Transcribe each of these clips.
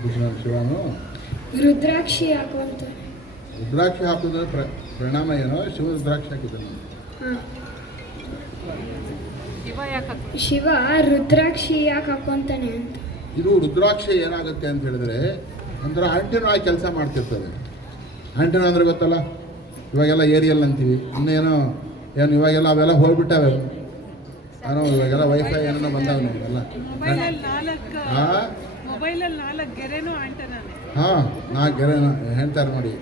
ಶಿವನು ರುದ್ರಾಕ್ಷಿ ಹಾಕುವಂತ. ರುದ್ರಾಕ್ಷಿ ಹಾಕೋದ್ರೆ ಪರಿಣಾಮ ಏನೋ? ಶಿವ ರುದ್ರಾಕ್ಷಿ ಹಾಕಿದ್ದಾನೆ. ಶಿವ ರುದ್ರಾಕ್ಷಿ ಯಾಕೆ ಹಾಕೊಂತಾನೆ ಅಂತ. ಇದು ರುದ್ರಾಕ್ಷಿ ಏನಾಗುತ್ತೆ ಅಂತ ಹೇಳಿದ್ರೆ ಒಂಥರ ಆಂಟಿನೋ ಆಗಿ ಕೆಲಸ ಮಾಡ್ತಿರ್ತದೆ. ಆಂಟಿನೋ ಅಂದ್ರೆ ಗೊತ್ತಲ್ಲ, ಇವಾಗೆಲ್ಲ ಏರಿಯಲ್ ಅಂತೀವಿ, ಇನ್ನೇನೋ ಏನು ಇವಾಗೆಲ್ಲ ಅವೆಲ್ಲ ಹೋಗ್ಬಿಟ್ಟಾವೆ. ಏನೋ ಇವಾಗೆಲ್ಲ ವೈಫೈ ಏನೋ ಬಂದಾವೆ ನೋಡಲ್ಲ. ಹಾಂ, 4 ಗೆರೆ ಹೇಳ್ತಾರೆ ನೋಡಿ.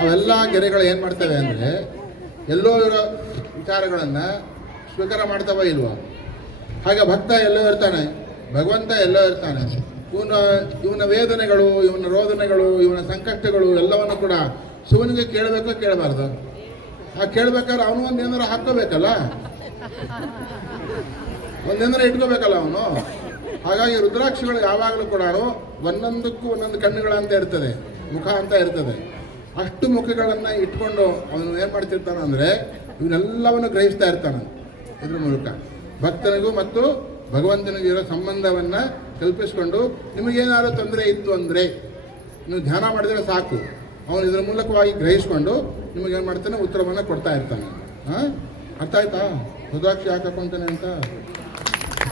ಅವೆಲ್ಲ ಗೆರೆಗಳು ಏನು ಮಾಡ್ತವೆ ಅಂದರೆ ಎಲ್ಲೋ ಇರೋ ವಿಚಾರಗಳನ್ನು ಸ್ವೀಕಾರ ಮಾಡ್ತಾವ ಇಲ್ವ? ಹಾಗೆ ಭಕ್ತ ಎಲ್ಲೋ ಇರ್ತಾನೆ, ಭಗವಂತ ಎಲ್ಲೋ ಇರ್ತಾನೆ. ಇವನ ವೇದನೆಗಳು, ಇವನ ರೋದನೆಗಳು, ಇವನ ಸಂಕಷ್ಟಗಳು ಎಲ್ಲವನ್ನು ಕೂಡ ಶಿವನಿಗೆ ಕೇಳಬೇಕೋ ಕೇಳಬಾರ್ದು? ಆ ಕೇಳಬೇಕಾದ್ರೆ ಅವನು ಒಂದೇನಾರು ಹಾಕ್ಕೋಬೇಕಲ್ಲ, ಒಂದೇನಾರು ಇಟ್ಕೋಬೇಕಲ್ಲ ಅವನು. ಹಾಗಾಗಿ ರುದ್ರಾಕ್ಷಿಗಳು ಯಾವಾಗಲೂ ಕೂಡ ಒಂದೊಂದಕ್ಕೂ ಒಂದೊಂದು ಕಣ್ಣುಗಳಂತ ಇರ್ತದೆ, ಮುಖ ಅಂತ ಇರ್ತದೆ. ಅಷ್ಟು ಮುಖಗಳನ್ನು ಇಟ್ಕೊಂಡು ಅವನು ಏನು ಮಾಡ್ತಿರ್ತಾನೆ ಅಂದರೆ ಇವನ್ನೆಲ್ಲವನ್ನು ಗ್ರಹಿಸ್ತಾ ಇರ್ತಾನೆ. ಇದ್ರ ಮೂಲಕ ಭಕ್ತನಿಗೂ ಮತ್ತು ಭಗವಂತನಿಗೂ ಇರೋ ಸಂಬಂಧವನ್ನು ಕಲ್ಪಿಸ್ಕೊಂಡು ನಿಮಗೇನಾದ್ರು ತೊಂದರೆ ಇತ್ತು ಅಂದರೆ ನೀವು ಧ್ಯಾನ ಮಾಡಿದರೆ ಸಾಕು, ಅವನು ಇದರ ಮೂಲಕವಾಗಿ ಗ್ರಹಿಸ್ಕೊಂಡು ನಿಮಗೇನು ಮಾಡ್ತಾನೆ, ಉತ್ತರವನ್ನು ಕೊಡ್ತಾ ಇರ್ತಾನೆ. ಹಾಂ, ಅರ್ಥ ಆಯ್ತಾ? ರುದ್ರಾಕ್ಷಿ ಹಾಕೊಂತಾನೆ ಅಂತ.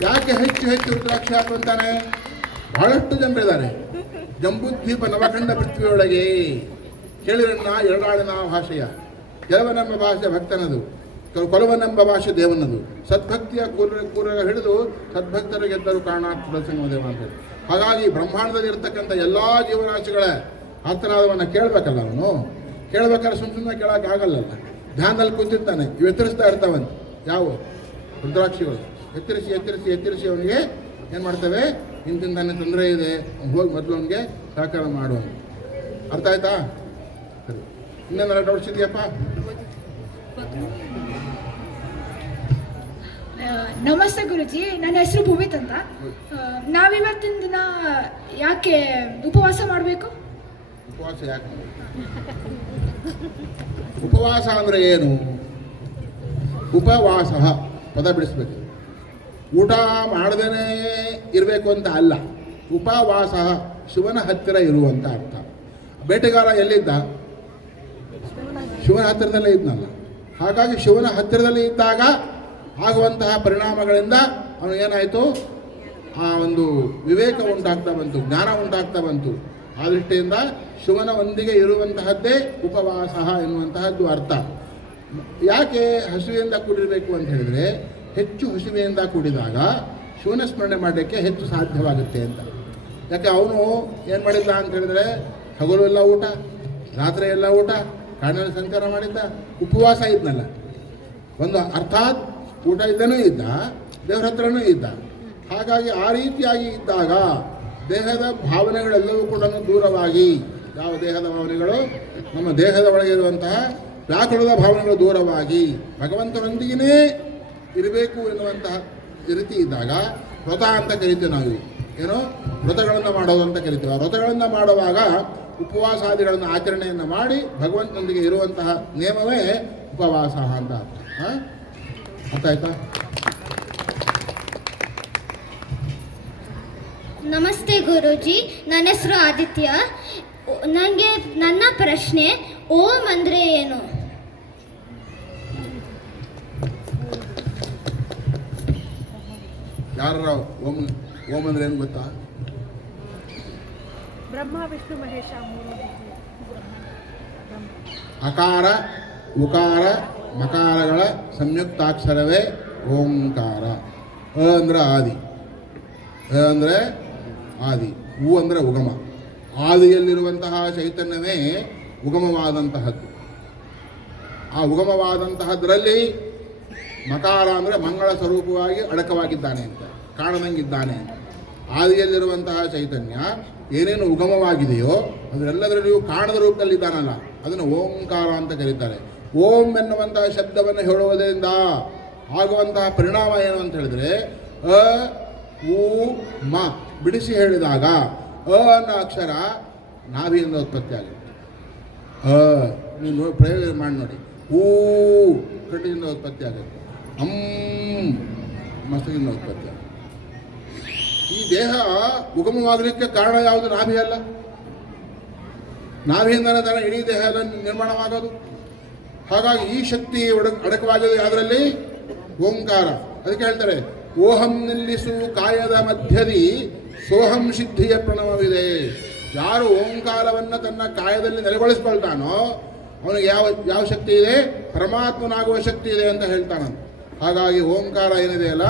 ಯಾಕೆ ಹೆಚ್ಚು ಹೆಚ್ಚು ರುದ್ರಾಕ್ಷಿ ಹಾಕೊಂತಾನೆ? ಬಹಳಷ್ಟು ಜನರಿದ್ದಾರೆ. ಜಂಬುದ್ವೀಪ ನವಖಂಡ ಪೃಥ್ವಿಯೊಳಗೆ ಕೇಳಿರನ್ನ ಎರಡಾಳಿನ ಭಾಷೆಯ, ಕೆಲವನೆಂಬ ಭಾಷೆ ಭಕ್ತನದು, ಕೊಲವನೆಂಬ ಭಾಷೆ ದೇವನದು. ಸದ್ಭಕ್ತಿಯ ಕೂರ ಹಿಡಿದು ಸದ್ಭಕ್ತರು ಗೆದ್ದರು ಕಾರಣ ತುಳಸಿಂಹದೇವ ಅಂತ. ಹಾಗಾಗಿ ಬ್ರಹ್ಮಾಂಡದಲ್ಲಿ ಇರ್ತಕ್ಕಂಥ ಎಲ್ಲ ಜೀವರಾಶಿಗಳ ಆರ್ತನಾದವನ್ನು ಕೇಳಬೇಕಲ್ಲ ಅವನು. ಕೇಳಬೇಕಾದ್ರೆ ಸುಮ್ಮನೆ ಕೇಳೋಕ್ಕಾಗಲ್ಲಲ್ಲ. ಧ್ಯಾನದಲ್ಲಿ ಕೂತಿರ್ತಾನೆ, ಇವು ಎತ್ತರಿಸ್ತಾ ಇರ್ತಾವಂತೆ. ಯಾವ ರುದ್ರಾಕ್ಷಿಗಳು ಎತ್ತರಿಸಿ ಎತ್ತರಿಸಿ ಎತ್ತರಿಸಿ ಅವನಿಗೆ ಏನು ಮಾಡ್ತವೆ, ಇಂತಿಂತಾನೆ ತೊಂದರೆ ಇದೆ, ಹೋಗಿ ಮೊದಲು ಅವನಿಗೆ ಸಹಕಾರ ಮಾಡುವ. ಅರ್ಥ ಆಯ್ತಾ? ಸರಿ, ಇನ್ನೇನಾರ ಡೌಟ್ಸ್ ಇದೆಯಪ್ಪ? ನಮಸ್ತೆ ಗುರುಜಿ, ನನ್ನ ಹೆಸರು ಭೂಮಿತ್ ಅಂತ. ನಾವಿವತ್ತಿನ ದಿನ ಯಾಕೆ ಉಪವಾಸ ಮಾಡಬೇಕು? ಉಪವಾಸ ಯಾಕೆ? ಉಪವಾಸ ಅಂದರೆ ಏನು? ಉಪವಾಸ ಪದ ಬಿಡಿಸ್ಬೇಕು. ಊಟ ಮಾಡದೇನೆ ಇರಬೇಕು ಅಂತ ಅಲ್ಲ. ಉಪವಾಸ ಶಿವನ ಹತ್ತಿರ ಇರುವಂಥ ಅರ್ಥ. ಬೇಟೆಗಾರ ಎಲ್ಲಿದ್ದ? ಶಿವನ ಹತ್ತಿರದಲ್ಲೇ ಇದ್ನಲ್ಲ. ಹಾಗಾಗಿ ಶಿವನ ಹತ್ತಿರದಲ್ಲಿ ಇದ್ದಾಗ ಆಗುವಂತಹ ಪರಿಣಾಮಗಳಿಂದ ಅವನಿಗೇನಾಯಿತು, ಆ ಒಂದು ವಿವೇಕ ಉಂಟಾಗ್ತಾ ಬಂತು, ಜ್ಞಾನ ಉಂಟಾಗ್ತಾ ಬಂತು. ಆ ದೃಷ್ಟಿಯಿಂದ ಶಿವನ ಒಂದಿಗೆ ಇರುವಂತಹದ್ದೇ ಉಪವಾಸ ಎನ್ನುವಂತಹದ್ದು ಅರ್ಥ. ಯಾಕೆ ಹಸುವೆಯಿಂದ ಕೂಡಿರಬೇಕು ಅಂತ ಹೇಳಿದರೆ, ಹೆಚ್ಚು ಹಸುವೆಯಿಂದ ಕೂಡಿದಾಗ ಶಿವನ ಸ್ಮರಣೆ ಮಾಡಲಿಕ್ಕೆ ಹೆಚ್ಚು ಸಾಧ್ಯವಾಗುತ್ತೆ ಅಂತ. ಯಾಕೆ ಅವನು ಏನು ಮಾಡಿದ್ದ ಅಂತ ಹೇಳಿದರೆ, ಹಗಲು ಎಲ್ಲ ಊಟ, ರಾತ್ರಿ ಎಲ್ಲ ಊಟ, ಕಾಡಿನಲ್ಲಿ ಸಂಚಾರ ಮಾಡಿದ್ದ, ಉಪವಾಸ ಇದ್ನಲ್ಲ. ಒಂದು ಅರ್ಥಾತ್ ಊಟ ಇದ್ದನೂ ಇದ್ದ, ದೇವರ ಹತ್ರನೂ ಇದ್ದ. ಹಾಗಾಗಿ ಆ ರೀತಿಯಾಗಿ ಇದ್ದಾಗ ದೇಹದ ಭಾವನೆಗಳೆಲ್ಲವೂ ಕೂಡ ದೂರವಾಗಿ, ಯಾವ ದೇಹದ ಭಾವನೆಗಳು? ನಮ್ಮ ದೇಹದ ಒಳಗೆ ಇರುವಂತಹ ವ್ಯಾಕುಲದ ಭಾವನೆಗಳು ದೂರವಾಗಿ ಭಗವಂತನೊಂದಿಗೇ ಇರಬೇಕು ಎನ್ನುವಂತಹ ರೀತಿ ಇದ್ದಾಗ ವ್ರತ ಅಂತ ಕರಿತೇವೆ ನಾವು. ಏನೋ ವ್ರತಗಳನ್ನು ಮಾಡೋದು ಅಂತ ಕರಿತೇವೆ. ಆ ವ್ರತಗಳನ್ನು ಮಾಡುವಾಗ ಉಪವಾಸಾದಿಗಳನ್ನು ಆಚರಣೆಯನ್ನು ಮಾಡಿ ಭಗವಂತನೊಂದಿಗೆ ಇರುವಂತಹ ನಿಯಮವೇ ಉಪವಾಸ ಅಂತ. ಅರ್ಥ ಆಯ್ತಾ? ನಮಸ್ತೆ ಗುರೂಜಿ, ನನ್ನ ಹೆಸರು ಆದಿತ್ಯ. ನನಗೆ ನನ್ನ ಪ್ರಶ್ನೆ, ಓಂ ಅಂದರೆ ಏನು? ಯಾರ ಓಂ? ಓಂ ಅಂದರೆ ಏನು ಗೊತ್ತಾ? ಬ್ರಹ್ಮ ವಿಷ್ಣು ಮಹೇಶ. ಅಕಾರ ಉಕಾರ ಮಕಾರಗಳ ಸಂಯುಕ್ತಾಕ್ಷರವೇ ಓಂಕಾರ. ಅ ಅಂದರೆ ಆದಿ, ಅ ಅಂದರೆ ಆದಿ, ಉ ಅಂದರೆ ಉಗಮ. ಆದಿಯಲ್ಲಿರುವಂತಹ ಚೈತನ್ಯವೇ ಉಗಮವಾದಂತಹದ್ದು. ಆ ಉಗಮವಾದಂತಹದ್ರಲ್ಲಿ ಮಕಾರ ಅಂದರೆ ಮಂಗಳ ಸ್ವರೂಪವಾಗಿ ಅಡಕವಾಗಿದ್ದಾನೆ ಅಂತ, ಕಾಣದಂಗಿದ್ದಾನೆ ಅಂತ. ಆದಿಯಲ್ಲಿರುವಂತಹ ಚೈತನ್ಯ ಏನೇನು ಉಗಮವಾಗಿದೆಯೋ ಅದರೆಲ್ಲದರಲ್ಲಿಯೂ ಕಾಣದ ರೂಪದಲ್ಲಿದ್ದಾನಲ್ಲ, ಅದನ್ನು ಓಂಕಾರ ಅಂತ ಕರೀತಾರೆ. ಓಂ ಎನ್ನುವಂತಹ ಶಬ್ದವನ್ನು ಹೇಳುವುದರಿಂದ ಆಗುವಂತಹ ಪರಿಣಾಮ ಏನು ಅಂತ ಹೇಳಿದರೆ, ಅ ಉ ಮ ಬಿಡಿಸಿ ಹೇಳಿದಾಗ ಅ ಅನ್ನೋ ಅಕ್ಷರ ನಾಭಿಯಿಂದ ಉತ್ಪತ್ತಿ ಆಗುತ್ತೆ. ನೀವು ಪ್ರಯೋಗ ಮಾಡಿ ನೋಡಿ. ಊ ಕಣ್ಣಿನಿಂದ ಉತ್ಪತ್ತಿ ಆಗುತ್ತೆ. ಮಸ್ತದಿಂದ ಉತ್ಪತ್ತಿ ಆಗುತ್ತೆ. ಈ ದೇಹ ಉಗಮವಾಗಲಿಕ್ಕೆ ಕಾರಣ ಯಾವುದು? ನಾಭಿ ಅಲ್ಲ. ನಾಭಿಯಿಂದನೇ ತಾನೇ ಇಡೀ ದೇಹ ಎಲ್ಲ ನಿರ್ಮಾಣವಾಗೋದು. ಹಾಗಾಗಿ ಈ ಶಕ್ತಿ ಅಡಕವಾಗೋದು ಯಾವುದರಲ್ಲಿ? ಓಂಕಾರ. ಅದಕ್ಕೆ ಹೇಳ್ತಾರೆ, ಓಹಂ ನಿಲ್ಲಿಸು ಕಾಯದ ಮಧ್ಯದಿ ಸೋಹಂ ಸಿದ್ಧಿಯ ಪ್ರಣವವಿದೆ. ಯಾರು ಓಂಕಾರವನ್ನು ತನ್ನ ಕಾಯದಲ್ಲಿ ನೆಲೆಗೊಳಿಸ್ಕೊಳ್ತಾನೋ ಅವನಿಗೆ ಯಾವ ಶಕ್ತಿ ಇದೆ? ಪರಮಾತ್ಮನಾಗುವ ಶಕ್ತಿ ಇದೆ ಅಂತ ಹೇಳ್ತಾನ. ಹಾಗಾಗಿ ಓಂಕಾರ ಏನಿದೆಯಲ್ಲ,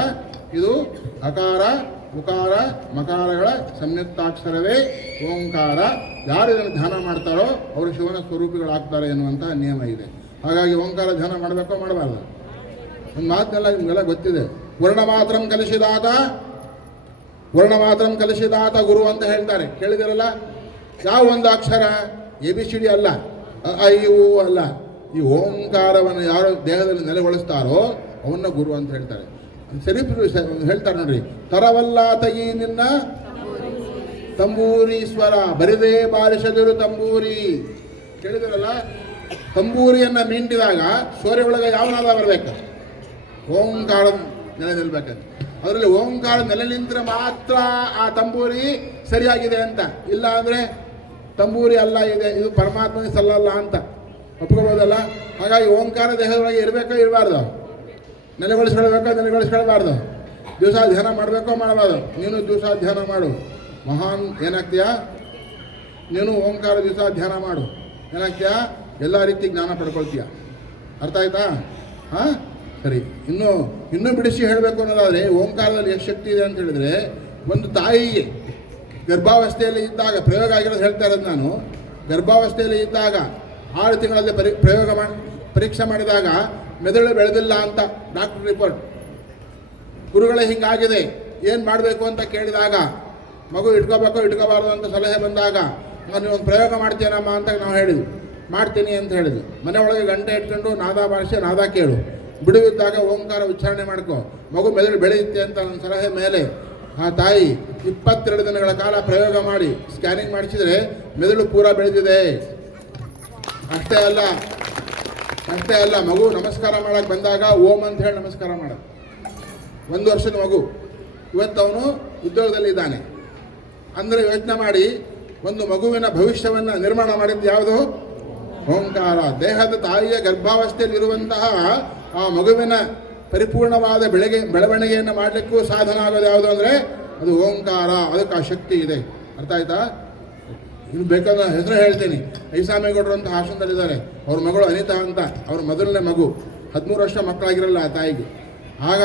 ಇದು ಅಕಾರ ಉಕಾರ ಮಕಾರಗಳ ಸಂಯುಕ್ತಾಕ್ಷರವೇ ಓಂಕಾರ. ಯಾರು ಇದನ್ನು ಧ್ಯಾನ ಮಾಡ್ತಾರೋ ಅವರು ಶಿವನ ಸ್ವರೂಪಿಗಳಾಗ್ತಾರೆ ಎನ್ನುವಂತಹ ನಿಯಮ ಇದೆ. ಹಾಗಾಗಿ ಓಂಕಾರ ಧ್ಯಾನ ಮಾಡಬೇಕೋ ಮಾಡಬಾರ್ದು? ಒಂದು ಮಾತನ್ನೆಲ್ಲ ನಿಮಗೆಲ್ಲ ಗೊತ್ತಿದೆ. ವರ್ಣಮಾತ್ರಂ ಕಲಿಸಿದಾತ ಗುರು ಅಂತ ಹೇಳ್ತಾರೆ, ಕೇಳಿದಿರಲ್ಲ? ಯಾವ ಒಂದು ಅಕ್ಷರ? ABCD ಅಲ್ಲ, ಅ ಇ ಉ ಅಲ್ಲ. ಈ ಓಂಕಾರವನ್ನು ಯಾರು ದೇಹದಲ್ಲಿ ನೆಲೆಗೊಳಿಸ್ತಾರೋ ಅವನ್ನ ಗುರು ಅಂತ ಹೇಳ್ತಾರೆ. ಸರಿ ಹೇಳ್ತಾರೆ ನೋಡ್ರಿ, ತರವಲ್ಲ ತಗಿ ನಿನ್ನ ತಂಬೂರಿ ಸ್ವರ ಬರಿದೇ ಬಾರಿಸದಿರು ತಂಬೂರಿ. ಕೇಳಿದಿರಲ್ಲ? ತಂಬೂರಿಯನ್ನು ಮೀಂಟಿದಾಗ ಸೋರೆ ಒಳಗೆ ಯಾವ ನಾದ ಬರಬೇಕು? ಓಂಕಾರ ನೆಲೆ ನಿಲ್ಬೇಕಂತ. ಅದರಲ್ಲಿ ಓಂಕಾರ ನೆಲೆ ನಿಂತರೆ ಮಾತ್ರ ಆ ತಂಬೂರಿ ಸರಿಯಾಗಿದೆ ಅಂತ. ಇಲ್ಲ ಅಂದರೆ ತಂಬೂರಿ ಅಲ್ಲ, ಇದೆ ಇದು ಪರಮಾತ್ಮನಿಗೆ ಸಲ್ಲಲ್ಲ ಅಂತ ಒಪ್ಕೋಬೋದಲ್ಲ? ಹಾಗಾಗಿ ಓಂಕಾರ ದೇಹದೊಳಗೆ ಇರಬೇಕೋ ಇರಬಾರ್ದು? ನೆಲೆಗೊಳಿಸ್ಕೊಳ್ಬಾರ್ದು? ದಿವಸ ಧ್ಯಾನ ಮಾಡಬೇಕೋ ಮಾಡಬಾರ್ದು? ನೀನು ದಿವಸ ಧ್ಯಾನ ಮಾಡು, ಮಹಾನ್ ಏನಾಗ್ತೀಯಾ? ನೀನು ಓಂಕಾರ ದಿವಸ ಧ್ಯಾನ ಮಾಡು, ಏನಾಗ್ತೀಯಾ? ಎಲ್ಲ ರೀತಿ ಜ್ಞಾನ ಪಡ್ಕೊಳ್ತೀಯ. ಅರ್ಥ ಆಯ್ತಾ? ಹಾಂ, ಸರಿ. ಇನ್ನೂ ಬಿಡಿಸಿ ಹೇಳಬೇಕು ಅನ್ನೋದಾದರೆ ಓಂಕಾರದಲ್ಲಿ ಎಷ್ಟು ಶಕ್ತಿ ಇದೆ ಅಂತ ಹೇಳಿದರೆ, ಒಂದು ತಾಯಿಗೆ ಗರ್ಭಾವಸ್ಥೆಯಲ್ಲಿ ಇದ್ದಾಗ, ಪ್ರಯೋಗ ಆಗಿರೋದು ಹೇಳ್ತಾ ಇರೋದು ನಾನು, ಗರ್ಭಾವಸ್ಥೆಯಲ್ಲಿ ಇದ್ದಾಗ 6 ತಿಂಗಳಲ್ಲಿ ಪರೀಕ್ಷೆ ಮಾಡಿದಾಗ ಮೆದುಳು ಬೆಳೆದಿಲ್ಲ ಅಂತ ಡಾಕ್ಟರ್ ರಿಪೋರ್ಟ್. ಗುರುಗಳೇ ಹಿಂಗಾಗಿದೆ, ಏನು ಮಾಡಬೇಕು ಅಂತ ಕೇಳಿದಾಗ, ಮಗು ಇಟ್ಕೋಬೇಕೋ ಇಟ್ಕೋಬಾರ್ದು ಅಂತ ಸಲಹೆ ಬಂದಾಗ, ನೀವು ಒಂದು ಪ್ರಯೋಗ ಮಾಡ್ತೀನಮ್ಮ ಅಂತ ನಾವು ಹೇಳಿದ್ವಿ. ಮಾಡ್ತೀನಿ ಅಂತ ಹೇಳಿದ್ವಿ. ಮನೆ ಒಳಗೆ ಗಂಟೆ ಇಟ್ಕೊಂಡು ನಾದ ಭಾಷೆ ನಾದ ಕೇಳು, ಬಿಡುವಿದ್ದಾಗ ಓಂಕಾರ ಉಚ್ಚಾರಣೆ ಮಾಡ್ಕೋ, ಮಗು ಮೆದುಳು ಬೆಳೆಯುತ್ತೆ ಅಂತ ನನ್ನ ಸಲಹೆ ಮೇಲೆ ಆ ತಾಯಿ 22 ದಿನಗಳ ಕಾಲ ಪ್ರಯೋಗ ಮಾಡಿ ಸ್ಕ್ಯಾನಿಂಗ್ ಮಾಡಿಸಿದರೆ ಮೆದುಳು ಪೂರ ಬೆಳೆದಿದೆ. ಅಷ್ಟೇ ಅಲ್ಲ, ಮಗು ನಮಸ್ಕಾರ ಮಾಡೋಕ್ಕೆ ಬಂದಾಗ ಓಂ ಅಂತ ಹೇಳಿ ನಮಸ್ಕಾರ ಮಾಡೋದು. 1 ವರ್ಷದ ಮಗು ಇವತ್ತು ಅವನು ಉದ್ಯೋಗದಲ್ಲಿದ್ದಾನೆ ಅಂದರೆ ಯೋಚನೆ ಮಾಡಿ, ಒಂದು ಮಗುವಿನ ಭವಿಷ್ಯವನ್ನು ನಿರ್ಮಾಣ ಮಾಡಿದ್ದು ಯಾವುದು? ಓಂಕಾರ. ದೇಹದ ತಾಯಿಯ ಗರ್ಭಾವಸ್ಥೆಯಲ್ಲಿರುವಂತಹ ಆ ಮಗುವಿನ ಪರಿಪೂರ್ಣವಾದ ಬೆಳವಣಿಗೆಯನ್ನು ಮಾಡಲಿಕ್ಕೂ ಸಾಧನ ಆಗೋದು ಯಾವುದು ಅಂದರೆ ಅದು ಓಂಕಾರ. ಅದಕ್ಕೆ ಆ ಶಕ್ತಿ ಇದೆ. ಅರ್ಥ ಆಯ್ತಾ? ಇನ್ನು ಬೇಕಾದ ಹೆಸರು ಹೇಳ್ತೀನಿ. ಐಸಾಮೇಗೌಡರು ಅಂತ ಹಾಸನದಲ್ಲಿದ್ದಾರೆ. ಅವ್ರ ಮಗಳು ಅನಿತಾ ಅಂತ, ಅವ್ರ ಮೊದಲನೇ ಮಗು. 13 ವರ್ಷ ಮಕ್ಕಳಾಗಿರಲ್ಲ ಆ ತಾಯಿಗೆ. ಆಗ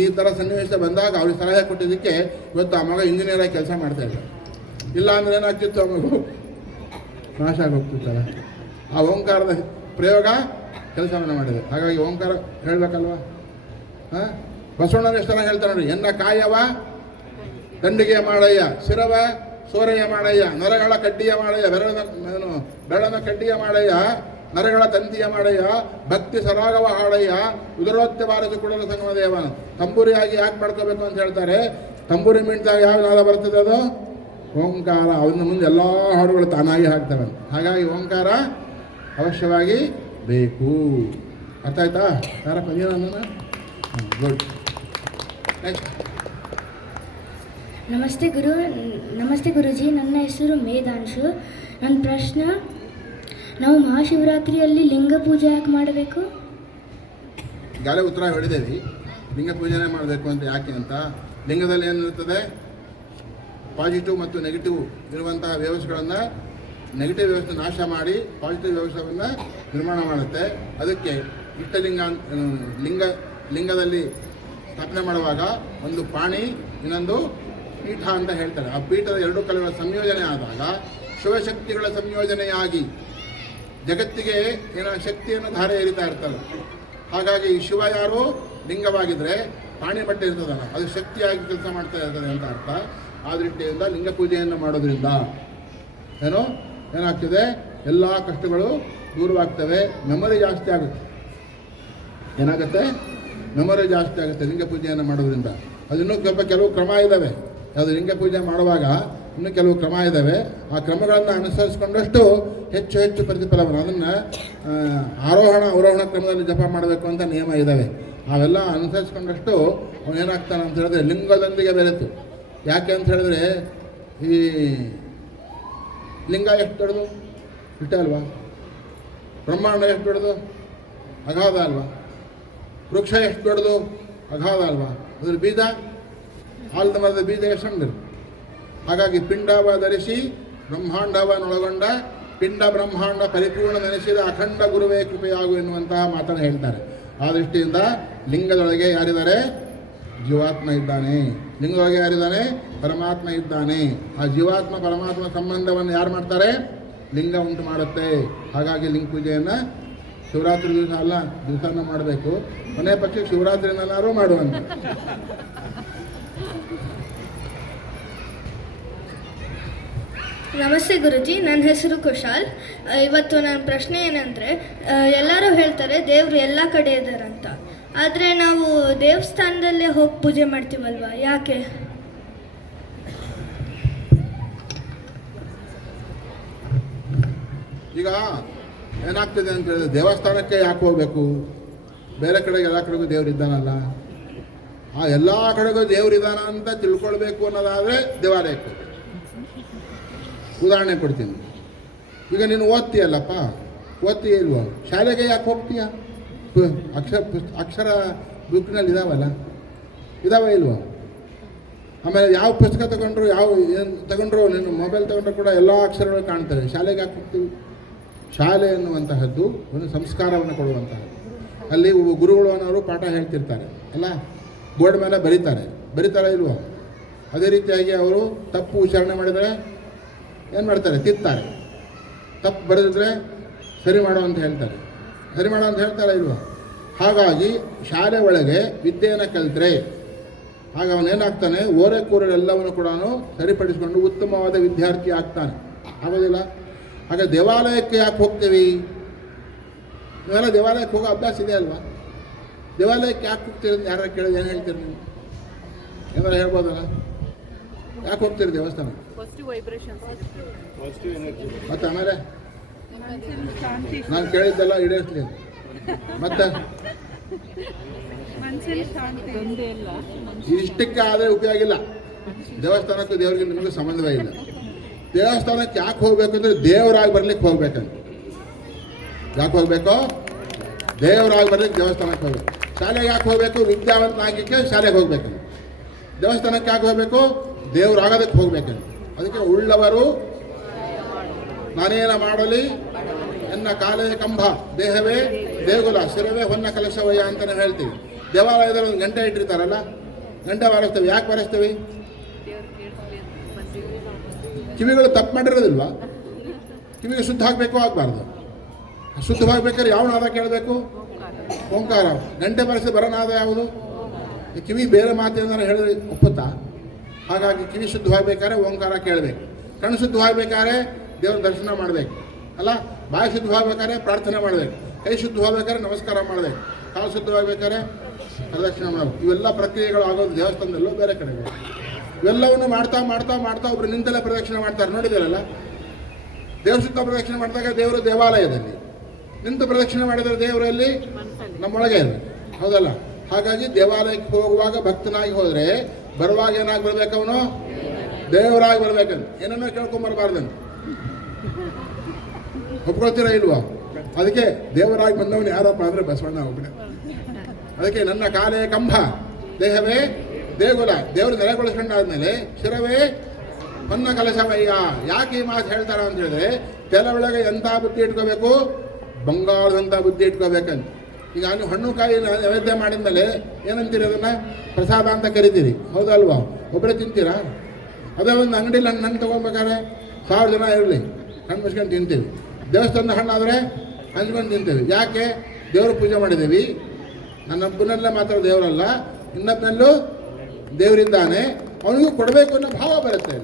ಈ ಥರ ಸನ್ನಿವೇಶ ಬಂದಾಗ ಅವ್ರಿಗೆ ಸಲಹೆ ಕೊಟ್ಟಿದ್ದಕ್ಕೆ ಇವತ್ತು ಆ ಮಗ ಇಂಜಿನಿಯರಾಗಿ ಕೆಲಸ ಮಾಡ್ತಾ ಇದ್ದಾರೆ. ಇಲ್ಲ ಅಂದರೆ ಏನಾಗ್ತಿತ್ತು, ಆ ಮಗು ನಾಶ ಆಗೋಗ್ತಿತ್ತಲ್ಲ. ಆ ಓಂಕಾರದ ಪ್ರಯೋಗ ಕೆಲಸವನ್ನು ಮಾಡಿದೆ. ಹಾಗಾಗಿ ಓಂಕಾರ ಹೇಳಬೇಕಲ್ವ? ಹಾಂ, ಬಸವಣ್ಣನ ಎಷ್ಟು ಚೆನ್ನಾಗಿ ಹೇಳ್ತಾರೆ ನೋಡಿ. ಎನ್ನ ಕಾಯವ ದಂಡಿಗೆ ಮಾಡಯ್ಯ, ಶಿರವ ಸೋರೆಯ ಮಾಡಯ್ಯ, ನರಗಳ ಕಡ್ಡಿಯ ಮಾಡಯ್ಯ, ಬೆರಳನ ಕಡ್ಡಿಯ ಮಾಡಯ್ಯ, ನರಗಳ ತಂತಿಯ ಮಾಡಯ್ಯ, ಭಕ್ತಿ ಸರಾಗವ ಹಾಡಯ್ಯ, ಉದರೋತ್ಯ ಬಾರದು ಕುಡಲ ಸಂಗಮ ದೇವನ. ತಂಬೂರಿಯಾಗಿ ಯಾಕೆ ಮಾಡ್ಕೋಬೇಕು ಅಂತ ಹೇಳ್ತಾರೆ? ತಂಬೂರಿ ಮಿಂಟಾಗ ಯಾವ ನಾದ ಬರ್ತದೆ? ಅದು ಓಂಕಾರ. ಅವನ ಮುಂದೆ ಎಲ್ಲ ಹಾಡುಗಳು ತಾನಾಗಿ ಹಾಕ್ತವೆ. ಹಾಗಾಗಿ ಓಂಕಾರ ಅವಶ್ಯವಾಗಿ ಬೇಕು. ಅರ್ಥ ಆಯ್ತಾ? ಯಾರಪ್ಪ ನೀನು? ಗುಡ್. ನೆಕ್ಸ್ಟ್. ನಮಸ್ತೆ ಗುರುಜಿ, ನನ್ನ ಹೆಸರು ಮೇಧಾಂಶು. ನನ್ನ ಪ್ರಶ್ನೆ, ನಾವು ಮಹಾಶಿವರಾತ್ರಿಯಲ್ಲಿ ಲಿಂಗ ಪೂಜೆ ಯಾಕೆ ಮಾಡಬೇಕು? ಈಗಾಗಲೇ ಉತ್ತರ ಹೇಳಿದ್ದೇವೆ. ಲಿಂಗ ಪೂಜೆನೇ ಮಾಡಬೇಕು ಅಂತ ಯಾಕೆ ಅಂತ. ಲಿಂಗದಲ್ಲಿ ಏನಿರ್ತದೆ? ಪಾಸಿಟಿವ್ ಮತ್ತು ನೆಗೆಟಿವ್ ಇರುವಂತಹ ವ್ಯವಸ್ಥೆಗಳನ್ನು, ನೆಗೆಟಿವ್ ವ್ಯವಸ್ಥೆ ನಾಶ ಮಾಡಿ ಪಾಸಿಟಿವ್ ವ್ಯವಸ್ಥೆಯನ್ನು ನಿರ್ಮಾಣ ಮಾಡುತ್ತೆ. ಅದಕ್ಕೆ ಲಿಂಗದಲ್ಲಿ ಸ್ಥಾಪನೆ ಮಾಡುವಾಗ ಒಂದು ಪಾಣಿ, ಇನ್ನೊಂದು ಪೀಠ ಅಂತ ಹೇಳ್ತಾರೆ. ಆ ಪೀಠದ 2 ಕಲೆಗಳ ಸಂಯೋಜನೆ ಆದಾಗ ಶಿವಶಕ್ತಿಗಳ ಸಂಯೋಜನೆಯಾಗಿ ಜಗತ್ತಿಗೆ ಶಕ್ತಿಯನ್ನು ಧಾರೆ ಏರಿತಾ ಇರ್ತಲ್ಲ. ಹಾಗಾಗಿ ಈ ಶಿವ ಯಾರು? ಲಿಂಗವಾಗಿದ್ದರೆ ಪಾಣಿ ಬಟ್ಟೆ ಇರ್ತದಲ್ಲ, ಅದು ಶಕ್ತಿಯಾಗಿ ಕೆಲಸ ಮಾಡ್ತಾ ಇರ್ತದೆ ಅಂತ ಅರ್ಥ. ಆ ದೃಷ್ಟಿಯಿಂದ ಲಿಂಗ ಪೂಜೆಯನ್ನು ಮಾಡೋದ್ರಿಂದ ಏನಾಗ್ತದೆ? ಎಲ್ಲ ಕಷ್ಟಗಳು ದೂರವಾಗ್ತವೆ. ಮೆಮೊರಿ ಜಾಸ್ತಿ ಆಗುತ್ತೆ. ಏನಾಗುತ್ತೆ? ಮೆಮೊರಿ ಜಾಸ್ತಿ ಆಗುತ್ತೆ ಲಿಂಗ ಪೂಜೆಯನ್ನು ಮಾಡೋದ್ರಿಂದ. ಅದು ಇನ್ನೂ ಕೆಲವು ಕ್ರಮ ಇದ್ದಾವೆ. ಅದು ಲಿಂಗ ಪೂಜೆ ಮಾಡುವಾಗ ಇನ್ನೂ ಕೆಲವು ಕ್ರಮ ಇದ್ದಾವೆ. ಆ ಕ್ರಮಗಳನ್ನು ಅನುಸರಿಸಿಕೊಂಡಷ್ಟು ಹೆಚ್ಚು ಪ್ರತಿಫಲವನ್ನು, ಅದನ್ನು ಆರೋಹಣ ಅವರೋಹಣ ಕ್ರಮದಲ್ಲಿ ಜಪ ಮಾಡಬೇಕು ಅಂತ ನಿಯಮ ಇದ್ದಾವೆ. ಅವೆಲ್ಲ ಅನುಸರಿಸಿಕೊಂಡಷ್ಟು ಅವನೇನಾಗ್ತಾನೆ ಅಂತ ಹೇಳಿದ್ರೆ ಲಿಂಗದೊಂದಿಗೆ ಬೆರೆತು ಯಾಕೆ ಅಂತ ಹೇಳಿದ್ರೆ ಈ ಲಿಂಗ ಎಷ್ಟು ದೊಡ್ಡದು ಇಷ್ಟೇ ಅಲ್ವಾ? ಬ್ರಹ್ಮಾಂಡ ಎಷ್ಟು ದೊಡ್ಡದು? ಅಗಾಧ ಅಲ್ವಾ? ವೃಕ್ಷ ಎಷ್ಟು ದೊಡ್ಡದು? ಅಗಾಧ ಅಲ್ವಾ? ಅದ್ರ ಬೀಜ, ಆಲದ ಮರದ ಬೀಜ ಎಷ್ಟು ಸಣ್ಣದು. ಹಾಗಾಗಿ ಪಿಂಡವ ಧರಿಸಿ ಬ್ರಹ್ಮಾಂಡವನ್ನೊಳಗೊಂಡ ಪಿಂಡ ಬ್ರಹ್ಮಾಂಡ ಪರಿಪೂರ್ಣ ನೆನೆಸಿದ ಅಖಂಡ ಗುರುವೇ ಕೃಪೆಯಾಗು ಎನ್ನುವಂತಹ ಮಾತನ್ನು ಹೇಳ್ತಾರೆ. ಆ ದೃಷ್ಟಿಯಿಂದ ಲಿಂಗದೊಳಗೆ ಯಾರಿದ್ದಾರೆ? ಜೀವಾತ್ಮ ಇದ್ದಾನೆ. ಲಿಂಗದೊಳಗೆ ಯಾರಿದ್ದಾನೆ? ಪರಮಾತ್ಮ ಇದ್ದಾನೆ. ಆ ಜೀವಾತ್ಮ ಪರಮಾತ್ಮ ಸಂಬಂಧವನ್ನು ಯಾರು ಮಾಡ್ತಾರೆ? ಲಿಂಗ ಉಂಟು ಮಾಡುತ್ತೆ. ಹಾಗಾಗಿ ಲಿಂಗ ಪೂಜೆಯನ್ನು ಶಿವರಾತ್ರಿ ದಿವಸ ಅಲ್ಲ, ದಿವಸನ ಮಾಡಬೇಕು. ಕೊನೆ ಪಕ್ಷಕ್ಕೆ ಶಿವರಾತ್ರಿನಲ್ಲಾರು ಮಾಡುವಂತ. ನಮಸ್ತೆ ಗುರುಜಿ, ನನ್ನ ಹೆಸರು ಕುಶಾಲ್. ಇವತ್ತು ನನ್ನ ಪ್ರಶ್ನೆ ಏನಂದರೆ, ಎಲ್ಲರೂ ಹೇಳ್ತಾರೆ ದೇವರು ಎಲ್ಲ ಕಡೆ ಇದ್ದಾರಂತ. ಆದರೆ ನಾವು ದೇವಸ್ಥಾನದಲ್ಲೇ ಹೋಗಿ ಪೂಜೆ ಮಾಡ್ತೀವಲ್ವ, ಯಾಕೆ? ಈಗ ಏನಾಗ್ತದೆ ಅಂತ ಹೇಳಿದ್ರೆ, ದೇವಸ್ಥಾನಕ್ಕೆ ಯಾಕೆ ಹೋಗಬೇಕು? ಬೇರೆ ಕಡೆಗೆ ಎಲ್ಲ ಕಡೆಗೂ ದೇವ್ರು ಇದ್ದಾನಲ್ಲ. ಆ ಎಲ್ಲ ಕಡೆಗೂ ದೇವ್ರು ಇದ್ದಾನ ಅಂತ ತಿಳ್ಕೊಳ್ಬೇಕು ಅನ್ನೋದಾದರೆ ದೇವಾಲಯಕ್ಕೆ. ಉದಾಹರಣೆ ಕೊಡ್ತೀನಿ. ಈಗ ನೀನು ಓದ್ತೀಯಲ್ಲಪ್ಪ, ಓದ್ತೀಯ ಇಲ್ವೋ? ಶಾಲೆಗೆ ಯಾಕೆ ಹೋಗ್ತೀಯ? ಅಕ್ಷರ ಬುಕ್ನಲ್ಲಿ ಇದಾವಲ್ಲ, ಇದಾವೆ ಇಲ್ವೋ? ಆಮೇಲೆ ಯಾವ ಪುಸ್ತಕ ತಗೊಂಡ್ರು, ಯಾವ ಏನು ತಗೊಂಡ್ರು, ನೀನು ಮೊಬೈಲ್ ತಗೊಂಡ್ರು ಕೂಡ ಎಲ್ಲ ಅಕ್ಷರಗಳು ಕಾಣ್ತವೆ. ಶಾಲೆಗೆ ಯಾಕೆ ಹೋಗ್ತೀವಿ? ಶಾಲೆ ಎನ್ನುವಂತಹದ್ದು ಒಂದು ಸಂಸ್ಕಾರವನ್ನು ಕೊಡುವಂತಹದ್ದು. ಅಲ್ಲಿ ಗುರುಗಳು ಅನ್ನೋರು ಪಾಠ ಹೇಳ್ತಿರ್ತಾರೆ ಅಲ್ಲ, ಬೋರ್ಡ್ ಮೇಲೆ ಬರೀತಾರೆ ಇಲ್ವೋ? ಅದೇ ರೀತಿಯಾಗಿ ಅವರು ತಪ್ಪು ಉಚ್ಚಾರಣೆ ಮಾಡಿದರೆ ಏನು ಮಾಡ್ತಾರೆ? ತಿತ್ತಾರೆ. ತಪ್ಪು ಬರೆದಿದ್ರೆ ಸರಿ ಮಾಡೋ ಅಂತ ಹೇಳ್ತಾರೆ. ಸರಿ ಮಾಡೋ ಅಂತ ಹೇಳ್ತಾರೆ ಇಲ್ವೋ? ಹಾಗಾಗಿ ಶಾಲೆ ಒಳಗೆ ವಿದ್ಯೆಯನ್ನು ಕಲಿತ್ರೆ ಆಗ ಅವನೇನಾಗ್ತಾನೆ? ಓರೆ ಕೂರೆಲ್ಲವನ್ನು ಕೂಡ ಸರಿಪಡಿಸಿಕೊಂಡು ಉತ್ತಮವಾದ ವಿದ್ಯಾರ್ಥಿ ಆಗ್ತಾನೆ. ಆಗೋದಿಲ್ಲ? ಹಾಗೆ ದೇವಾಲಯಕ್ಕೆ ಯಾಕೆ ಹೋಗ್ತೀವಿ? ನೀವೆಲ್ಲ ದೇವಾಲಯಕ್ಕೆ ಹೋಗೋ ಅಭ್ಯಾಸ ಇದೆ ಅಲ್ವಾ? ದೇವಾಲಯಕ್ಕೆ ಯಾಕೆ ಹೋಗ್ತೀರಿ? ಯಾರು ಕೇಳಿದ್ರೆ ಏನು ಹೇಳ್ತೀರಿ ನೀವು? ಏನಾರು ಹೇಳ್ಬೋದಲ್ಲ? ಯಾಕೆ ಹೋಗ್ತೀರಿ ದೇವಸ್ಥಾನ? ಮತ್ತೆ ಆಮೇಲೆ ನಾನು ಕೇಳಿದ್ದೆಲ್ಲ ಈಡೇರಿಸಲಿ. ಮತ್ತೆ ಇಷ್ಟಕ್ಕೆ ಆದರೆ ಉಪಯೋಗ ಇಲ್ಲ. ದೇವಸ್ಥಾನಕ್ಕೂ ದೇವರಿಗೆ ನಿಮಗೆ ಸಂಬಂಧವೇ ಇಲ್ಲ. ದೇವಸ್ಥಾನಕ್ಕೆ ಯಾಕೆ ಹೋಗ್ಬೇಕಂದ್ರೆ ದೇವರಾಗಿ ಬರ್ಲಿಕ್ಕೆ ಹೋಗ್ಬೇಕಂತ. ಯಾಕೆ ಹೋಗ್ಬೇಕು? ದೇವರಾಗಿ ಬರ್ಲಿಕ್ಕೆ ದೇವಸ್ಥಾನಕ್ಕೆ ಹೋಗ್ಬೇಕು. ಶಾಲೆಗೆ ಯಾಕೆ ಹೋಗ್ಬೇಕು? ವಿದ್ಯಾವಂತನಾಗಲಿಕ್ಕೆ ಶಾಲೆಗೆ ಹೋಗ್ಬೇಕಂತ. ದೇವಸ್ಥಾನಕ್ಕೆ ಯಾಕೆ ಹೋಗ್ಬೇಕು? ದೇವರಾಗೋದಕ್ಕೆ ಹೋಗ್ಬೇಕಂತ. ಅದಕ್ಕೆ ಉಳ್ಳವರು ನಾನೇನ ಮಾಡಲಿ ಎನ್ನ ಕಾಲೇ ಕಂಬ, ದೇಹವೇ ದೇಗುಲ, ಶಿರವೇ ಹೊನ್ನ ಕಲಶವಯ್ಯ ಅಂತಲೇ ಹೇಳ್ತೀವಿ. ದೇವಾಲಯದಲ್ಲಿ ಒಂದು ಗಂಟೆ ಇಟ್ಟಿರ್ತಾರಲ್ಲ, ಗಂಟೆ ಬಾರಿಸ್ತೇವೆ. ಯಾಕೆ ಬಾರಿಸ್ತೀವಿ? ಕಿವಿಗಳು ತಪ್ಪು ಮಾಡಿರೋದಿಲ್ವಾ? ಕಿವಿಗೆ ಶುದ್ಧ ಆಗಬೇಕು, ಆಗಬಾರ್ದು. ಶುದ್ಧವಾಗಬೇಕಾದ್ರೆ ಯಾವ ನಾದ ಕೇಳಬೇಕು? ಓಂಕಾರ. ಗಂಟೆ ಬಾರಿಸಿದ ಬರೋ ನಾದ ಯಾವುದು? ಕಿವಿ ಬೇರೆ ಮಾತೇನಾರು ಹೇಳಿದ್ರೆ ಒಪ್ಪುತ್ತಾ? ಹಾಗಾಗಿ ಕಿವಿ ಶುದ್ಧವಾಗಬೇಕಾದ್ರೆ ಓಂಕಾರ ಕೇಳಬೇಕು. ಕಣ್ಣು ಶುದ್ಧವಾಗಬೇಕಾದ್ರೆ ದೇವರ ದರ್ಶನ ಮಾಡಬೇಕು ಅಲ್ಲ. ಬಾಯಿ ಶುದ್ಧವಾಗಬೇಕಾದ್ರೆ ಪ್ರಾರ್ಥನೆ ಮಾಡಬೇಕು. ಕೈ ಶುದ್ಧವಾಗಬೇಕಾದ್ರೆ ನಮಸ್ಕಾರ ಮಾಡಬೇಕು. ಕಾಲು ಶುದ್ಧವಾಗಬೇಕಾದ್ರೆ ಪ್ರದಕ್ಷಿಣೆ ಮಾಡಬೇಕು. ಇವೆಲ್ಲ ಪ್ರಕ್ರಿಯೆಗಳು ಆಗೋದು ದೇವಸ್ಥಾನದಲ್ಲೋ ಬೇರೆ ಕಡೆಗಳು. ಇವೆಲ್ಲವನ್ನು ಮಾಡ್ತಾ ಮಾಡ್ತಾ ಮಾಡ್ತಾ ಒಬ್ರು ನಿಂತಲ್ಲೇ ಪ್ರದಕ್ಷಿಣೆ ಮಾಡ್ತಾರೆ, ನೋಡಿದಾರಲ್ಲ. ದೇವಶುದ್ಧ ಪ್ರದಕ್ಷಿಣೆ ಮಾಡಿದಾಗ ದೇವರು ದೇವಾಲಯದಲ್ಲಿ, ನಿಂತು ಪ್ರದಕ್ಷಿಣೆ ಮಾಡಿದರೆ ದೇವರಲ್ಲಿ ನಮ್ಮೊಳಗೆ ಇದೆ, ಹೌದಲ್ಲ? ಹಾಗಾಗಿ ದೇವಾಲಯಕ್ಕೆ ಹೋಗುವಾಗ ಭಕ್ತನಾಗಿ ಹೋದರೆ ಬರುವಾಗ ಏನಾಗಿ ಬರ್ಬೇಕು? ಅವನು ದೇವರಾಗಿ ಬರ್ಬೇಕಂತ. ಏನನ್ನೋ ಕೇಳ್ಕೊಂಬರ್ಬಾರ್ದಂತ. ಒಪ್ಕೊಳ್ತೀರಾ ಇಲ್ವಾ? ಅದಕ್ಕೆ ದೇವರಾಗಿ ಬಂದವನು ಯಾರಪ್ಪ ಅಂದರೆ ಬಸವಣ್ಣ ಒಬ್ಬನೇ. ಅದಕ್ಕೆ ನನ್ನ ಕಾಲೇ ಕಂಬ, ದೇಹವೇ ದೇಗುಲ. ದೇವರು ನೆಲೆಗೊಳಿಸ್ಕೊಂಡಾದ್ಮೇಲೆ ಶಿರವೇ ಹೊನ್ನ ಕಲಶವಯ್ಯ. ಯಾಕೆ ಈ ಮಾತು ಹೇಳ್ತಾರೆ ಅಂತ ಹೇಳಿದ್ರೆ, ತೆಲ ಒಳಗೆ ಎಂಥ ಬುದ್ಧಿ ಇಟ್ಕೋಬೇಕು? ಬಂಗಾಳದಂಥ ಬುದ್ಧಿ ಇಟ್ಕೋಬೇಕಂತ. ಈಗ ನೀವು ಹಣ್ಣು ಕಾಯಿ ನೈವೇದ್ಯ ಮಾಡಿದ್ಮೇಲೆ ಏನಂತೀರಿ? ಅದನ್ನು ಪ್ರಸಾದ ಅಂತ ಕರಿತೀರಿ, ಹೌದಲ್ವಾ? ಒಬ್ಬರೇ ತಿಂತೀರಾ? ಅದೇ ಒಂದು ಅಂಗಡಿಲಿ ಹಣ್ಣು ತೊಗೊಬೇಕಾದ್ರೆ 1000 ಜನ ಇರಲಿ, ಹಣ್ಣು ಮುಚ್ಕೊಂಡು ತಿಂತೀವಿ. ದೇವಸ್ಥಾನದ ಹಣ್ಣಾದರೆ ಹಂಚ್ಕೊಂಡು ತಿಂತೀವಿ. ಯಾಕೆ? ದೇವರು ಪೂಜೆ ಮಾಡಿದ್ದೀವಿ. ನನ್ನೊಬ್ಬನಲ್ಲೇ ಮಾತ್ರ ದೇವರಲ್ಲ, ಇನ್ನೊಬ್ಬನಲ್ಲೂ ದೇವರಿದ್ದಾನೆ, ಅವನಿಗೂ ಕೊಡಬೇಕು ಅನ್ನೋ ಭಾವ ಬರುತ್ತೆ.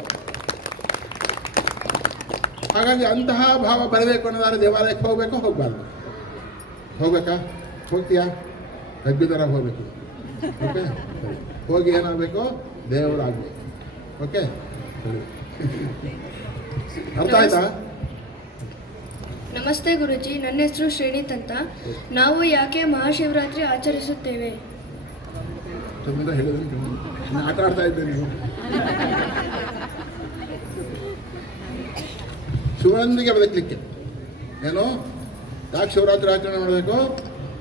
ಹಾಗಾಗಿ ಅಂತಹ ಭಾವ ಬರಬೇಕು ಅನ್ನೋದಾದ್ರೆ ದೇವಾಲಯಕ್ಕೆ ಹೋಗಬೇಕು, ಹೋಗಬಾರ್ದು? ಹೋಗ್ಬೇಕಾ? ಹೋಗ್ತೀಯಾ? ಗಡ್ಬಿದರ ಹೋಗ್ಬೇಕು. ಓಕೆ, ಹೋಗಿ ಏನಾಗಬೇಕು? ದೇವರಾಗಬೇಕು. ಓಕೆ, ಸರಿ. ಅರ್ಥ ಆಯ್ತಾ? ನಮಸ್ತೆ ಗುರುಜಿ, ನನ್ನ ಹೆಸರು ಶ್ರೇಣಿತ್ ಅಂತ. ನಾವು ಯಾಕೆ ಮಹಾಶಿವರಾತ್ರಿ ಆಚರಿಸುತ್ತೇವೆ? ಹೇಳಿದ್ರೆ ಆಟ ಆಡ್ತಾ ಇದ್ದೇನೆ. ಶಿವನೊಂದಿಗೆ ಬದುಕಲಿಕ್ಕೆ ಏನು, ಯಾಕೆ ಶಿವರಾತ್ರಿ ಆಚರಣೆ ಮಾಡಬೇಕು?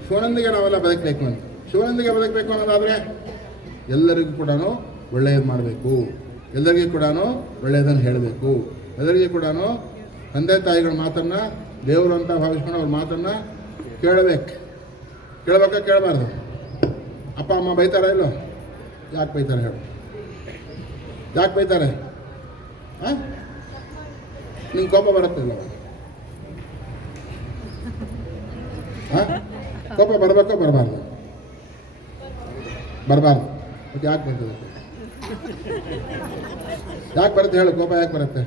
ಶಿವನೊಂದಿಗೆ ನಾವೆಲ್ಲ ಬದುಕಬೇಕು ಅಂತ. ಶಿವನೊಂದಿಗೆ ಬದುಕಬೇಕು ಅನ್ನೋದಾದರೆ ಎಲ್ಲರಿಗೂ ಕೂಡ ಒಳ್ಳೆಯದು ಮಾಡಬೇಕು, ಎಲ್ಲರಿಗೂ ಕೂಡ ಒಳ್ಳೆಯದನ್ನು ಹೇಳಬೇಕು, ಎಲ್ಲರಿಗೂ ಕೂಡ ತಂದೆ ತಾಯಿಗಳ ಮಾತನ್ನು ದೇವರು ಅಂತ ಭಾವಿಸ್ಕೊಂಡು ಅವ್ರ ಮಾತನ್ನು ಕೇಳಬೇಕು. ಕೇಳಬೇಕಾ ಕೇಳಬಾರ್ದು? ಅಪ್ಪ ಅಮ್ಮ ಬೈತಾರ ಇಲ್ಲೋ? ಯಾಕೆ ಬೈತಾರೆ ಹೇಳು? ಯಾಕೆ ಬೈತಾರೆ? ಹಾಂ, ನಿಂಗೆ ಕೋಪ ಬರುತ್ತಿಲ್ಲ? ಹಾಂ, ಕೋಪ ಬರಬೇಕೋ ಬರಬಾರ್ದು? ಬರಬಾರ್ದು. ಮತ್ತೆ ಯಾಕೆ ಬರ್ತದೆ? ಯಾಕೆ ಬರುತ್ತೆ ಹೇಳು? ಕೋಪ ಯಾಕೆ ಬರುತ್ತೆ?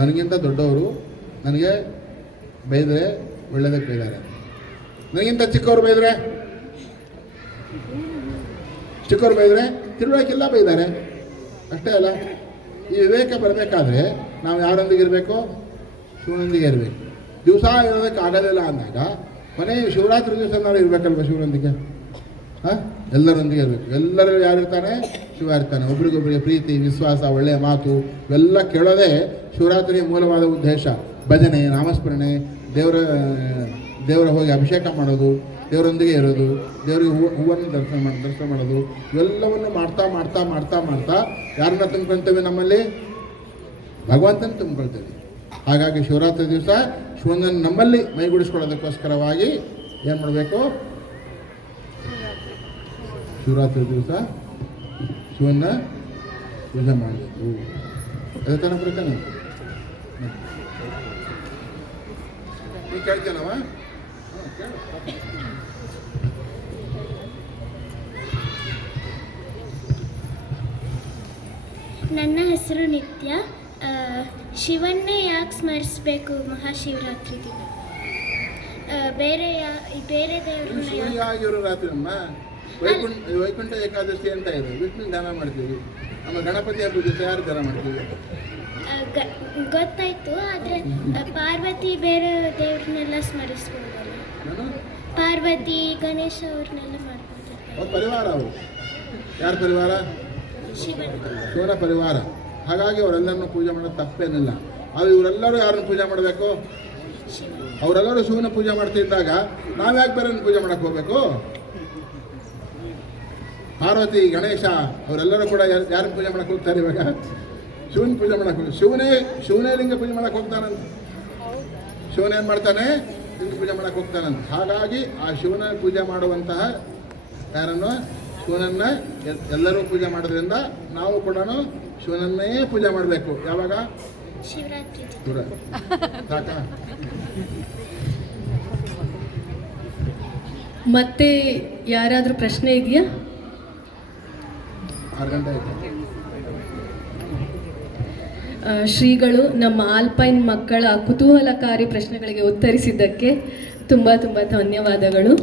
ನನಗಿಂತ ದೊಡ್ಡವರು ನನಗೆ ಬೈದರೆ ಒಳ್ಳೆಯದಕ್ಕೆ ಬೈದಾರೆ, ನನಗಿಂತ ಚಿಕ್ಕವರು ಬೈದರೆ ತಿಳುವಳಿಕೆಲ್ಲ ಬೈದಾರೆ, ಅಷ್ಟೇ ಅಲ್ಲ. ಈ ವಿವೇಕ ಬರಬೇಕಾದ್ರೆ ನಾವು ಯಾರೊಂದಿಗೆ ಇರಬೇಕು? ಶಿವನೊಂದಿಗೆ ಇರಬೇಕು. ದಿವಸ ಇರೋದಕ್ಕೆ ಆಗೋದಿಲ್ಲ ಅಂದಾಗ ಕೊನೆ ಶಿವರಾತ್ರಿ ದಿವಸ ನಾವು ಇರಬೇಕಲ್ವ ಶಿವನೊಂದಿಗೆ? ಹಾಂ, ಎಲ್ಲರೊಂದಿಗೆ ಇರಬೇಕು. ಎಲ್ಲರೂ ಯಾರಿರ್ತಾನೆ? ಶಿವ ಇರ್ತಾನೆ. ಒಬ್ರಿಗೊಬ್ರಿಗೆ ಪ್ರೀತಿ, ವಿಶ್ವಾಸ, ಒಳ್ಳೆಯ ಮಾತು ಇವೆಲ್ಲ ಕೇಳೋದೇ ಶಿವರಾತ್ರಿಯ ಮೂಲವಾದ ಉದ್ದೇಶ. ಭಜನೆ, ನಾಮಸ್ಮರಣೆ, ದೇವರ ಹೋಗಿ ಅಭಿಷೇಕ ಮಾಡೋದು, ದೇವರೊಂದಿಗೆ ಇರೋದು, ದೇವರಿಗೆ ಹೂವನ್ನು ದರ್ಶನ ಮಾಡೋದು, ಇವೆಲ್ಲವನ್ನು ಮಾಡ್ತಾ ಮಾಡ್ತಾ ಮಾಡ್ತಾ ಮಾಡ್ತಾ ಯಾರನ್ನ ತುಂಬ್ಕೊಳ್ತೇವೆ? ನಮ್ಮಲ್ಲಿ ಭಗವಂತನ ತುಂಬ್ಕೊಳ್ತೇವೆ. ಹಾಗಾಗಿ ಶಿವರಾತ್ರಿ ದಿವಸ ಶಿವನನ್ನು ನಮ್ಮಲ್ಲಿ ಮೈಗೂಡಿಸ್ಕೊಳ್ಳೋದಕ್ಕೋಸ್ಕರವಾಗಿ ಏನು ಮಾಡಬೇಕು? ಶಿವರಾತ್ರಿ ದಿವಸ ಶಿವನ್ನ ಪೂಜೆ ಮಾಡಬೇಕು. ಅದೇ ತಾನೇ ಬರ್ತಾನೆ? ನೀ ಕೇಳ್ತೇನವ? ನನ್ನ ಹೆಸರು ನಿತ್ಯ. ಶಿವನ್ನೇ ಯಾಕೆ ಸ್ಮರಿಸಬೇಕು ಮಹಾಶಿವರಾತ್ರಿ ದಿನ? ಬೇರೆ ದೇವರನ್ನ ಶಿವಯಾಗಿರೋ ರಾತ್ರಿ ಅಮ್ಮ ವೈಕುಂಠ ಏಕಾದಶಿ ಅಂತ ಇದೆ, ವಿಷ್ಣು ಧ್ಯಾನ ಮಾಡ್ತೀವಿ. ಆಮೇಲೆ ಗಣಪತಿಯ ಪೂಜೆ ಯಾರು ಧ್ಯಾನ ಮಾಡ್ತೀವಿ? ಗೊತ್ತಾಯ್ತು, ಆದರೆ ಪಾರ್ವತಿ ಬೇರೆ ದೇವ್ರನ್ನೆಲ್ಲ ಸ್ಮರಿಸ್ಬೋದಲ್ಲ? ಪಾರ್ವತಿ, ಗಣೇಶ ಅವ್ರನ್ನೆಲ್ಲ ಮಾಡ್ಬೋದು. ಅವ್ರ ಪರಿವಾರ, ಅವರು ಯಾರ ಪರಿವಾರ? ಶಿವನ ಪರಿವಾರ. ಹಾಗಾಗಿ ಅವರೆಲ್ಲರನ್ನು ಪೂಜೆ ಮಾಡೋದು ತಪ್ಪೇನಿಲ್ಲ. ಆದರೆ ಇವರೆಲ್ಲರೂ ಯಾರನ್ನು ಪೂಜೆ ಮಾಡಬೇಕು? ಅವರೆಲ್ಲರೂ ಶಿವನ ಪೂಜೆ ಮಾಡ್ತಿದ್ದಾಗ ನಾವ್ಯಾಕೆ ಬೇರೆ ಪೂಜೆ ಮಾಡಕ್ಕೆ ಹೋಗ್ಬೇಕು? ಪಾರ್ವತಿ, ಗಣೇಶ ಅವರೆಲ್ಲರೂ ಕೂಡ ಯಾರನ್ನು ಪೂಜೆ ಮಾಡಕ್ಕೆ ಹೋಗ್ತಾರೆ? ಇವಾಗ ಶಿವನ ಪೂಜೆ ಮಾಡಕ್ಕೆ ಹೋಗಿ ಶಿವನೇ ಲಿಂಗ ಪೂಜೆ ಮಾಡಕ್ಕೆ ಹೋಗ್ತಾನಂತ. ಶಿವನ ಏನು ಮಾಡ್ತಾನೆ? ಲಿಂಗ ಪೂಜೆ ಮಾಡಕ್ಕೆ ಹೋಗ್ತಾನಂತ. ಹಾಗಾಗಿ ಆ ಶಿವನ ಪೂಜೆ ಮಾಡುವಂತಹ ಯಾರನ್ನು? ಶಿವನನ್ನ ಎಲ್ಲರೂ ಪೂಜೆ ಮಾಡೋದ್ರಿಂದ ನಾವು ಕೂಡ ಶಿವನನ್ನೇ ಪೂಜೆ ಮಾಡಬೇಕು. ಯಾವಾಗ? ಶಿವರಾತ್ರಿ. ಸಾಕಾ? ಮತ್ತೆ ಯಾರಾದರೂ ಪ್ರಶ್ನೆ ಇದೆಯಾ? 6 ಗಂಟೆ ಆಯ್ತು. ಶ್ರೀಗಳು ನಮ್ಮ ಆಲ್ಪೈನ್ ಮಕ್ಕಳ ಕುತೂಹಲಕಾರಿ ಪ್ರಶ್ನೆಗಳಿಗೆ ಉತ್ತರಿಸಿದ್ದಕ್ಕೆ ತುಂಬ ಧನ್ಯವಾದಗಳು.